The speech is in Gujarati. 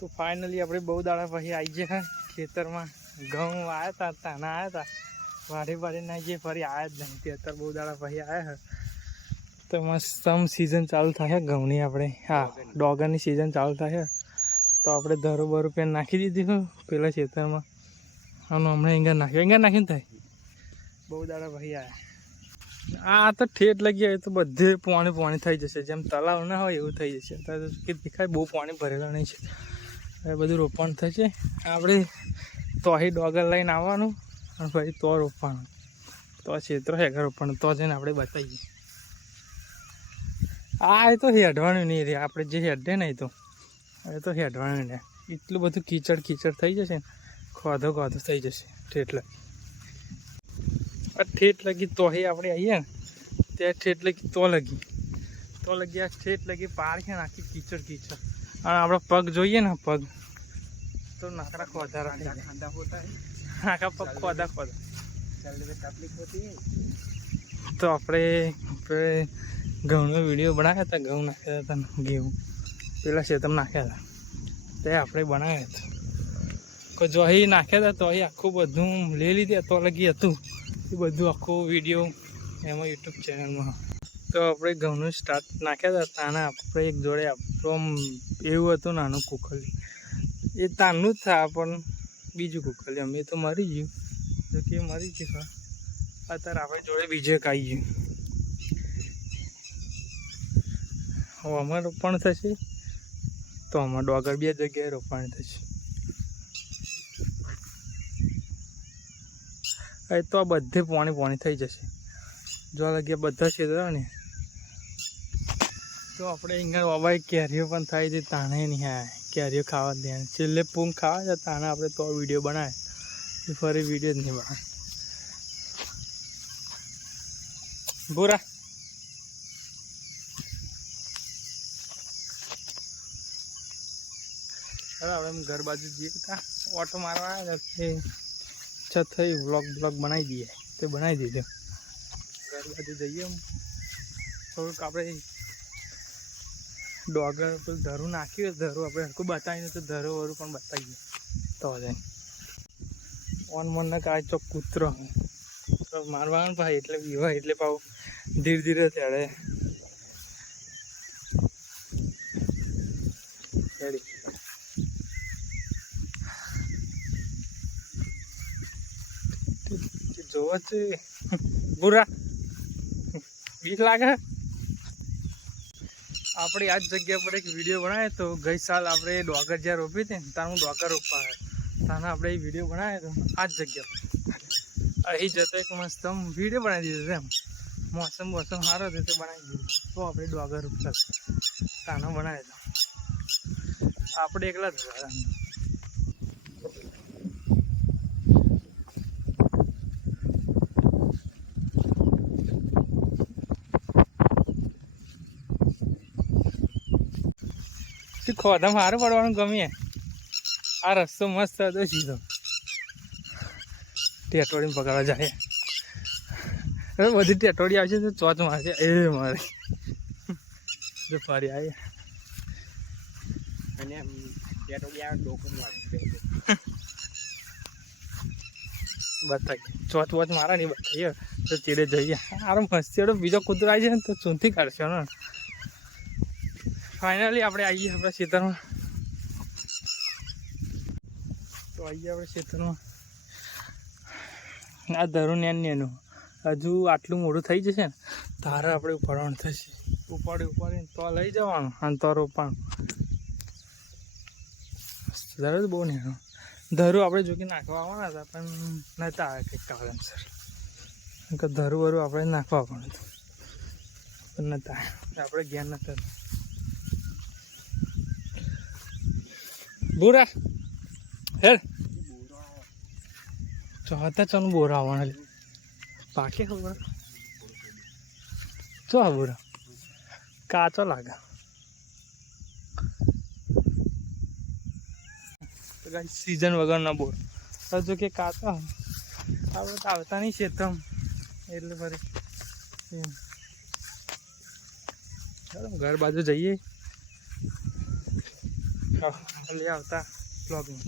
તો ફાઇનલી આપણે બહુ દાડા પછી આવી ગયા ખેતરમાં. ઘઉં આવ્યા હતા, તાના આવ્યા હતા, વાઢી નાખીએ, ફરી આવ્યા જ નહીં. તે અત્યારે બહુ દાડા પછી આવ્યા તો મસ્ત સિઝન ચાલુ થાય ઘઉંની. આપણે હા ડોગરની સિઝન ચાલુ થાય તો આપણે ધરો બરો પેન નાખી દીધી પેલા ખેતરમાં. અને હમણાં એંગા નાખીને થાય બહુ દાડા પછી આવ્યા. આ તો ઠેઠ લગી આવે તો બધે પાણી થઈ જશે. જેમ તલાવ ના હોય એવું થઈ જશે. અત્યારે તો દેખાય બહુ પાણી ભરેલા નહીં છે. હવે બધું રોપણ થશે. આપણે તો અહીં ડોગર લઈને આવવાનું અને પછી તો રોપવાનું. તો ક્ષેત્ર હેગર રોપવાનું તો જઈને આપણે બતાવીએ. આ તો હેડવાનું નહીં રે. આપણે જે હેડે નહીં તો એ તો હેડવાનું નહીં. એટલું બધું કીચડ થઈ જશે ને, ખોધો થઈ જશે. ઠેઠ લગી તો આપણે આવીએ ને ત્યાં ઠેઠ લગી તો લગી આ ઠેઠ લગી પાર છે ને આખી કીચડ. અને આપણા પગ જોઈએ ને, પગ તો નાકડા ખોદા રાખે, આખા પગ ખોદા તકલીફ હોતી. તો આપણે ઘઉંનો વિડીયો બનાવ્યા હતા. ઘઉં નાખ્યા હતા, ઘઉં પેલા શેતમ નાખ્યા હતા તે આપણે બનાવ્યા હતા. કોઈ જો અહીં નાખ્યા હતા તો અહીં આખું બધું લઈ લીધે તો લગી હતું એ બધું આખું વિડીયો એમાં યુટ્યુબ ચેનલમાં. તો આપણે ઘઉંનું સ્ટાર્ટ નાખ્યા હતા. તાના આપણે એક જોડે આપણું એવું હતું નાનું કુકલી, એ તાનનું જ થાય પણ બીજું કુકલી અમે તો મરી ગયું. જો કે મરી ગયું અત્યારે આપણે જોડે બીજે કાઈ ગયું. હવે અમારે રોપણ થશે તો અમારે ડોગર 2 જગ્યાએ રોપણ થશે. હવે તો આ બધે પાણી થઈ જશે. જો લગી બધા ક્ષેત્ર ને તો આપણે અહીંયા બાબા કેરીઓ પણ થાય છે. તાણે નહીં હા કેરીઓ ખાવા દે છેલ્લે પૂંગ ખાવા છે. તાણે આપણે તો વિડીયો બનાવે એ ફરી વિડીયો જ નહીં બનાવે. ભૂરા હવે આપણે ઘર બાજુ જઈએ હતા ઓટો મારવા આવ્યા તે ઈચ્છા થઈ વ્લોગ બનાવી દઈએ તે બનાવી દીધો. ઘર બાજુ જઈએ થોડુંક આપણે ડોગર પેલું ધરું નાખ્યું. ધરું આપણે હરખું બતાવીને તો ધરું વરું પણ બતાવીએ તો જાય. ઓન કાંઈ ચોક કૂતરો મારવાનું ભાઈ એટલે વિવાહ એટલે પાવ ધીરે ધીરે ચડે. જોવો છે બુરા બીક લાગે. આપણે આ જ જગ્યા પર એક વિડીયો બનાવ્યો તો ગઈ સાલ આપણે ડોગર જ્યાં રોપી હતી ને ત્યાં હું ડોગર રોપવા આવ્યો. ત્યાં આપણે એ વિડીયો બનાવ્યો હતો આ જ જગ્યા પર. અહીં જતો એક મસ્ત વિડીયો બનાવી દીધો એમ. મોસમ સારો હતો તે બનાવી દીધો. તો આપણે ડોગર રોપતા તાનો બનાવ્યો હતો. આપણે એકલા જ હતા. ખોદા સારું પડવાનું ગમે. આ રસ્તો મસ્ત હતો સીધો ટેટોડીને પકડવા જાય. હવે બધી ટેટોડી આવશે તો ચોચ મારશે. એ મારે જો ફરી આવી અને ટેટોડી આવે ડોકું બતાવી ચોચ વોચ મારા નહીં બતાવીએ તો ચીડે જઈએ. આરો મસ્તી બીજો કૂતરો આવી જાય ને તો ચૂંથી કાઢશે ને. ફાઇનલી આપણે આવીએ આપણા ખેતરમાં. તો આવીએ આપણે ખેતરમાં. આ ધરું નેનું હજુ આટલું મોડું થઈ જશે ને તારે આપણે ઉપાડવાનું થશે. ઉપાડીને તો લઈ જવાનું અને તો રોપવાનું. ધરું બહુ નેનું ધરું આપણે જોકે નાખવા આવવાના હતા પણ નહોતા આવે કંઈક કારણસર. ધરું વરું આપણે નાખવા આવવાનું હતું પણ નહોતા આપણે જ્ઞાન નહોતા. બોરા હેડ ચોથા ચાનું બોરા આવવાના પાકે ખબર ચો બોરા કાચો લાગે. સિઝન વગરના બોર જો કે કાચો આપણે તો આવતા નહીં ખેતમ એટલે ફરી ચાલો ઘર બાજુ જઈએ. લે આવતા બ્લોગમાં.